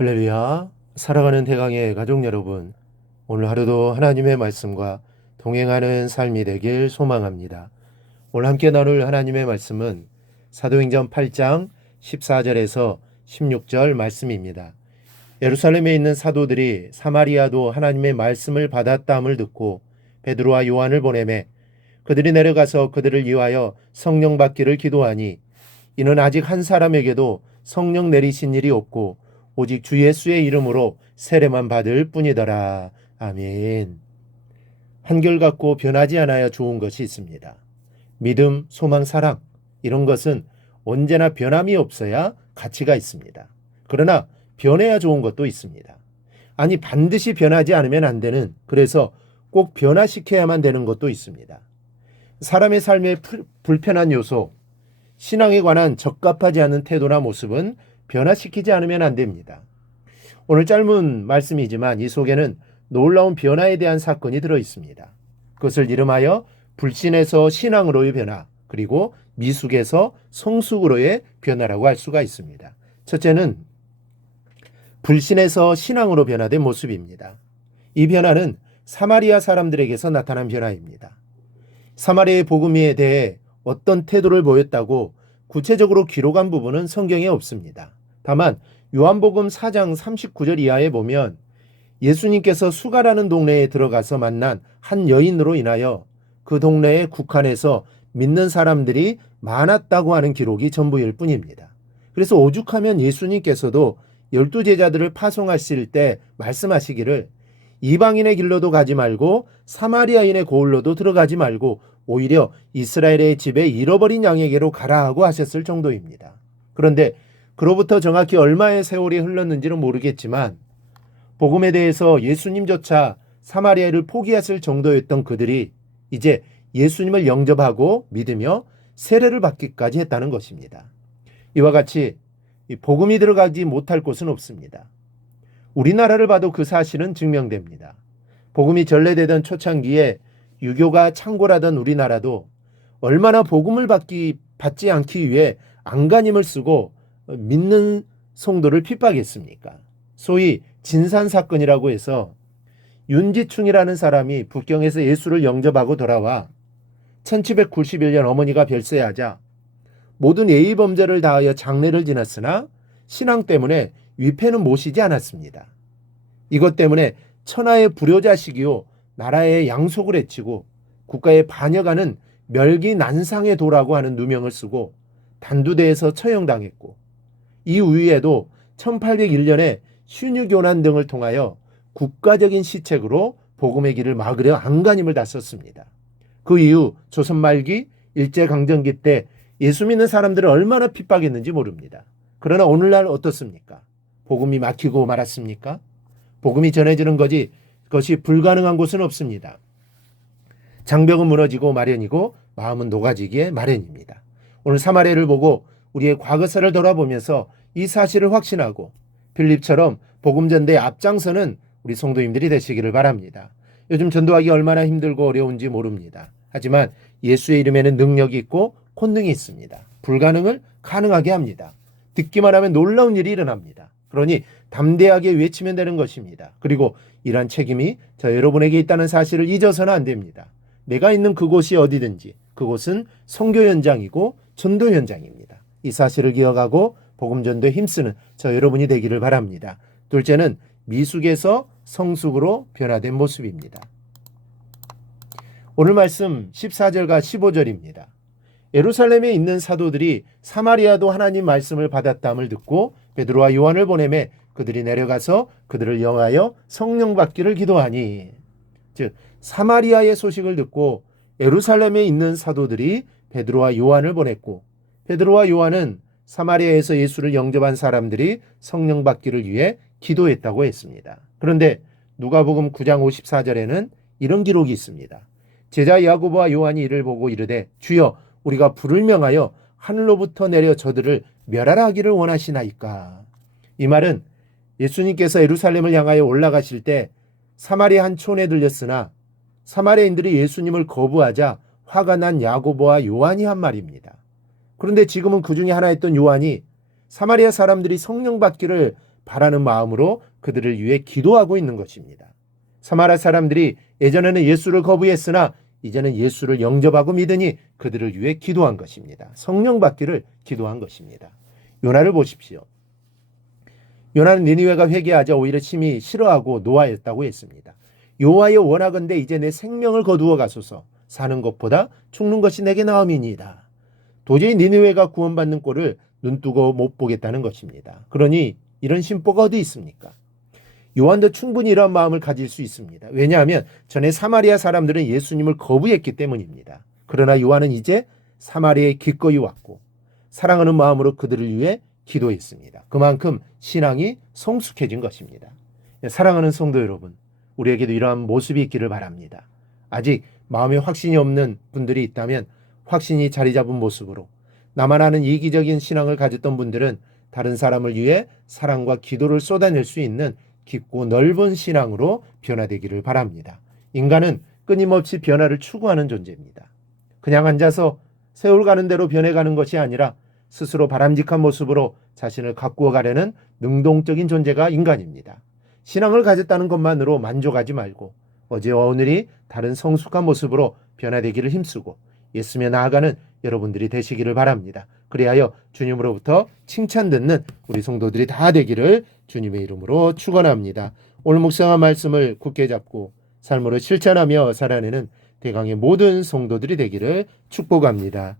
할렐루야, 살아가는 대강의 가족 여러분, 오늘 하루도 하나님의 말씀과 동행하는 삶이 되길 소망합니다. 오늘 함께 나눌 하나님의 말씀은 사도행전 8장 14절에서 16절 말씀입니다. 예루살렘에 있는 사도들이 사마리아도 하나님의 말씀을 받았다함을 듣고 베드로와 요한을 보내매 그들이 내려가서 그들을 위하여 성령 받기를 기도하니 이는 아직 한 사람에게도 성령 내리신 일이 없고 오직 주 예수의 이름으로 세례만 받을 뿐이더라. 아멘. 한결같고 변하지 않아야 좋은 것이 있습니다. 믿음, 소망, 사랑 이런 것은 언제나 변함이 없어야 가치가 있습니다. 그러나 변해야 좋은 것도 있습니다. 아니 반드시 변하지 않으면 안 되는, 그래서 꼭 변화시켜야만 되는 것도 있습니다. 사람의 삶에 불편한 요소, 신앙에 관한 적합하지 않은 태도나 모습은 변화시키지 않으면 안 됩니다. 오늘 짧은 말씀이지만 이 속에는 놀라운 변화에 대한 사건이 들어 있습니다. 그것을 이름하여 불신에서 신앙으로의 변화, 그리고 미숙에서 성숙으로의 변화라고 할 수가 있습니다. 첫째는 불신에서 신앙으로 변화된 모습입니다. 이 변화는 사마리아 사람들에게서 나타난 변화입니다. 사마리아의 복음에 대해 어떤 태도를 보였다고 구체적으로 기록한 부분은 성경에 없습니다. 다만 요한복음 4장 39절 이하에 보면 예수님께서 수가라는 동네에 들어가서 만난 한 여인으로 인하여 그 동네에 국한해서 믿는 사람들이 많았다고 하는 기록이 전부일 뿐입니다. 그래서 오죽하면 예수님께서도 12제자들을 파송하실 때 말씀하시기를 이방인의 길로도 가지 말고 사마리아인의 고을로도 들어가지 말고 오히려 이스라엘의 집에 잃어버린 양에게로 가라 하고 하셨을 정도입니다. 그런데 그로부터 정확히 얼마의 세월이 흘렀는지는 모르겠지만 복음에 대해서 예수님조차 사마리아를 포기했을 정도였던 그들이 이제 예수님을 영접하고 믿으며 세례를 받기까지 했다는 것입니다. 이와 같이 복음이 들어가지 못할 곳은 없습니다. 우리나라를 봐도 그 사실은 증명됩니다. 복음이 전래되던 초창기에 유교가 창궐하던 우리나라도 얼마나 복음을 받지 않기 위해 안간힘을 쓰고 믿는 성도를 핍박했습니까? 소위 진산사건이라고 해서 윤지충이라는 사람이 북경에서 예수를 영접하고 돌아와 1791년 어머니가 별세하자 모든 예의 범죄를 다하여 장례를 지냈으나 신앙 때문에 위패는 모시지 않았습니다. 이것 때문에 천하의 불효자식이요 나라의 양속을 해치고 국가에 반역하는 멸기난상의 도라고 하는 누명을 쓰고 단두대에서 처형당했고 이 이후에도 1801년에 신유교난 등을 통하여 국가적인 시책으로 복음의 길을 막으려 안간힘을 다 썼습니다. 그 이후 조선 말기 일제강점기 때 예수 믿는 사람들을 얼마나 핍박했는지 모릅니다. 그러나 오늘날 어떻습니까? 복음이 막히고 말았습니까? 복음이 전해지는 것이 불가능한 곳은 없습니다. 장벽은 무너지고 마련이고 마음은 녹아지기에 마련입니다. 오늘 사마리아를 보고 우리의 과거사를 돌아보면서 이 사실을 확신하고 필립처럼 복음 전대에 앞장서는 우리 성도님들이 되시기를 바랍니다. 요즘 전도하기 얼마나 힘들고 어려운지 모릅니다. 하지만 예수의 이름에는 능력이 있고 권능이 있습니다. 불가능을 가능하게 합니다. 듣기만 하면 놀라운 일이 일어납니다. 그러니 담대하게 외치면 되는 것입니다. 그리고 이러한 책임이 저 여러분에게 있다는 사실을 잊어서는 안 됩니다. 내가 있는 그곳이 어디든지 그곳은 선교 현장이고 전도 현장입니다. 이 사실을 기억하고 복음 전도에 힘쓰는 저 여러분이 되기를 바랍니다. 둘째는 미숙에서 성숙으로 변화된 모습입니다. 오늘 말씀 14절과 15절입니다. 예루살렘에 있는 사도들이 사마리아도 하나님 말씀을 받았다함을 듣고 베드로와 요한을 보내매 그들이 내려가서 그들을 영하여 성령 받기를 기도하니, 즉 사마리아의 소식을 듣고 예루살렘에 있는 사도들이 베드로와 요한을 보냈고 베드로와 요한은 사마리아에서 예수를 영접한 사람들이 성령 받기를 위해 기도했다고 했습니다. 그런데 누가복음 9장 54절에는 이런 기록이 있습니다. 제자 야고보와 요한이 이를 보고 이르되 주여 우리가 불을 명하여 하늘로부터 내려 저들을 멸하라 하기를 원하시나이까. 이 말은 예수님께서 예루살렘을 향하여 올라가실 때 사마리아 한 촌에 들렸으나 사마리아인들이 예수님을 거부하자 화가 난 야고보와 요한이 한 말입니다. 그런데 지금은 그 중에 하나였던 요한이 사마리아 사람들이 성령 받기를 바라는 마음으로 그들을 위해 기도하고 있는 것입니다. 사마리아 사람들이 예전에는 예수를 거부했으나 이제는 예수를 영접하고 믿으니 그들을 위해 기도한 것입니다. 성령 받기를 기도한 것입니다. 요나를 보십시오. 요나는 니느웨가 회개하자 오히려 심히 싫어하고 노하였다고 했습니다. 여호와여 원하건대 이제 내 생명을 거두어 가소서. 사는 것보다 죽는 것이 내게 나음이니이다. 도저히 니느웨가 구원받는 꼴을 눈뜨고 못 보겠다는 것입니다. 그러니 이런 심보가 어디 있습니까? 요한도 충분히 이런 마음을 가질 수 있습니다. 왜냐하면 전에 사마리아 사람들은 예수님을 거부했기 때문입니다. 그러나 요한은 이제 사마리아에 기꺼이 왔고 사랑하는 마음으로 그들을 위해 기도했습니다. 그만큼 신앙이 성숙해진 것입니다. 사랑하는 성도 여러분, 우리에게도 이러한 모습이 있기를 바랍니다. 아직 마음에 확신이 없는 분들이 있다면 확신이 자리 잡은 모습으로, 나만 아는 이기적인 신앙을 가졌던 분들은 다른 사람을 위해 사랑과 기도를 쏟아낼 수 있는 깊고 넓은 신앙으로 변화되기를 바랍니다. 인간은 끊임없이 변화를 추구하는 존재입니다. 그냥 앉아서 세월 가는 대로 변해가는 것이 아니라 스스로 바람직한 모습으로 자신을 가꾸어 가려는 능동적인 존재가 인간입니다. 신앙을 가졌다는 것만으로 만족하지 말고 어제와 오늘이 다른 성숙한 모습으로 변화되기를 힘쓰고 예수며 나아가는 여러분들이 되시기를 바랍니다. 그리하여 주님으로부터 칭찬 듣는 우리 성도들이 다 되기를 주님의 이름으로 축원합니다. 오늘 묵상한 말씀을 굳게 잡고 삶으로 실천하며 살아내는 대강의 모든 성도들이 되기를 축복합니다.